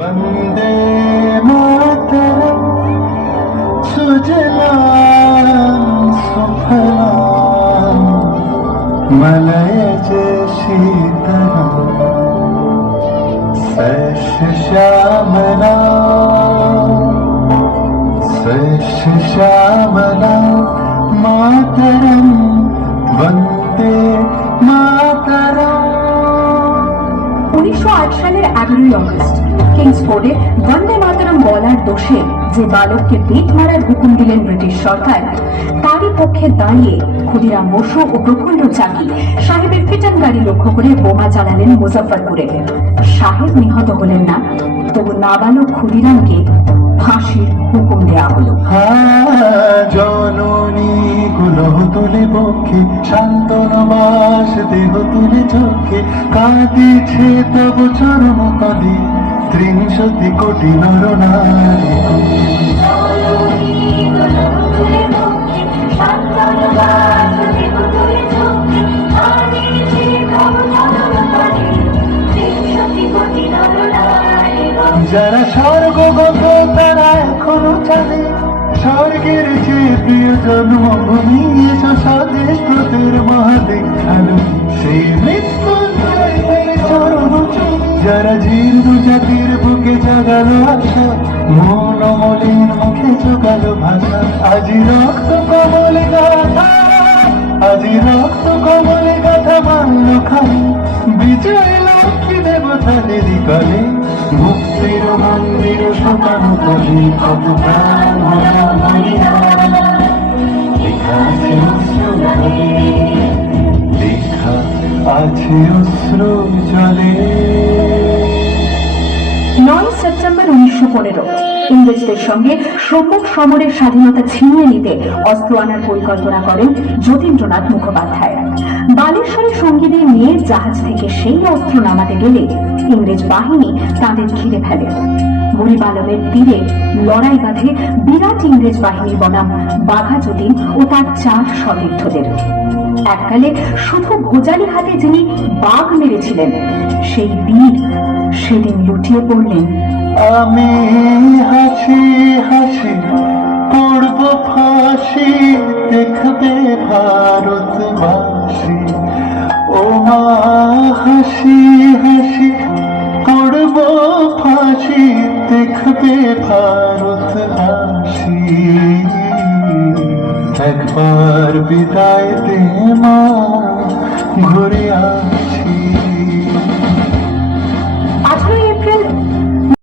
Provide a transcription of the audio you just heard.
वंदे मातरम सुजलाम सुफलाम मलयज शीतलाम सस्य श्यामला मातरम वंदे मातरम। 1908 সালের 11ই অগস্ট কিংসফোর্ডে বন্দে মাতরম বলার দোষে যে বালককে পিঠ মারার হুকুম দিলেন ব্রিটিশ সরকার, তারই পক্ষে দাঁড়িয়ে ক্ষুদিরাম বসু ও প্রফুল্ল চাকি সাহেবের ফিটান গাড়ি লক্ষ্য করে বোমা চালালেন মুজফ্ফরপুরে। সাহেব নিহত হলেন না, তবু নাবালক ক্ষুদিরামকে ফাঁসির হুকুম দেওয়া হলো। জননী কুলহ তুলে বক্ষে শান্তনবাস দেহ তুলে চোখে কাঁদিছে তব চরণ তলে 63 কোটি নরনারী। যারা স্বর্গগত তারা এখনো চলে স্বর্গের যে প্রিয় জন্মভূমি এসো স্বদেশ তোদের মহাদীক্ষালু সেই মৃত্যুঞ্জয় চরণ যারা জীর্ণ জাতির বুকে জাগালো আশা মন মলিন মুখে জোগালো ভাষা। আজি রক্ত কমলে গাথা আজি রক্ত কমলে গাথা মানল খালি বিজয় লক্ষ্মী দেবতাদের কালে মুক্তির মন্দির সমান কলি কত প্রাণ লেখা আছে অশ্রু জলে লেখা আছে অশ্রু জলে। 9 সেপ্টেম্বর 1915 ইংরেজদের সঙ্গে সম্মুখ সমরের স্বাধীনতা ছিনিয়ে নিতে অস্ত্র আনার পরিকল্পনা করেন যতীন্দ্রনাথ মুখোপাধ্যায়। বালেশ্বরে সঙ্গীদের নিয়ে জাহাজ থেকে সেই অস্ত্র নামাতে গেলে ইংরেজ বাহিনী তাদের ঘিরে ফেলে। বুড়িবালমের তীরে লড়াই বাঁধে বিরাট ইংরেজ বাহিনী বনাম বাঘা যতীন ও তার 4 সতীর্থদের। এককালে শুধু ভোজালি হাতে যিনি বাঘ মেরেছিলেন, সেই বীর সেদিন লুটিয়ে পড়লেন। আমি হাসি হাসি পড়ব ফাঁসি দেখবে ভারতবাসী ও মা হাসি হাসি পড়ব ফাঁসি দেখবে ভারতবাসী। একবার বিদায় দে মা ঘুরে আ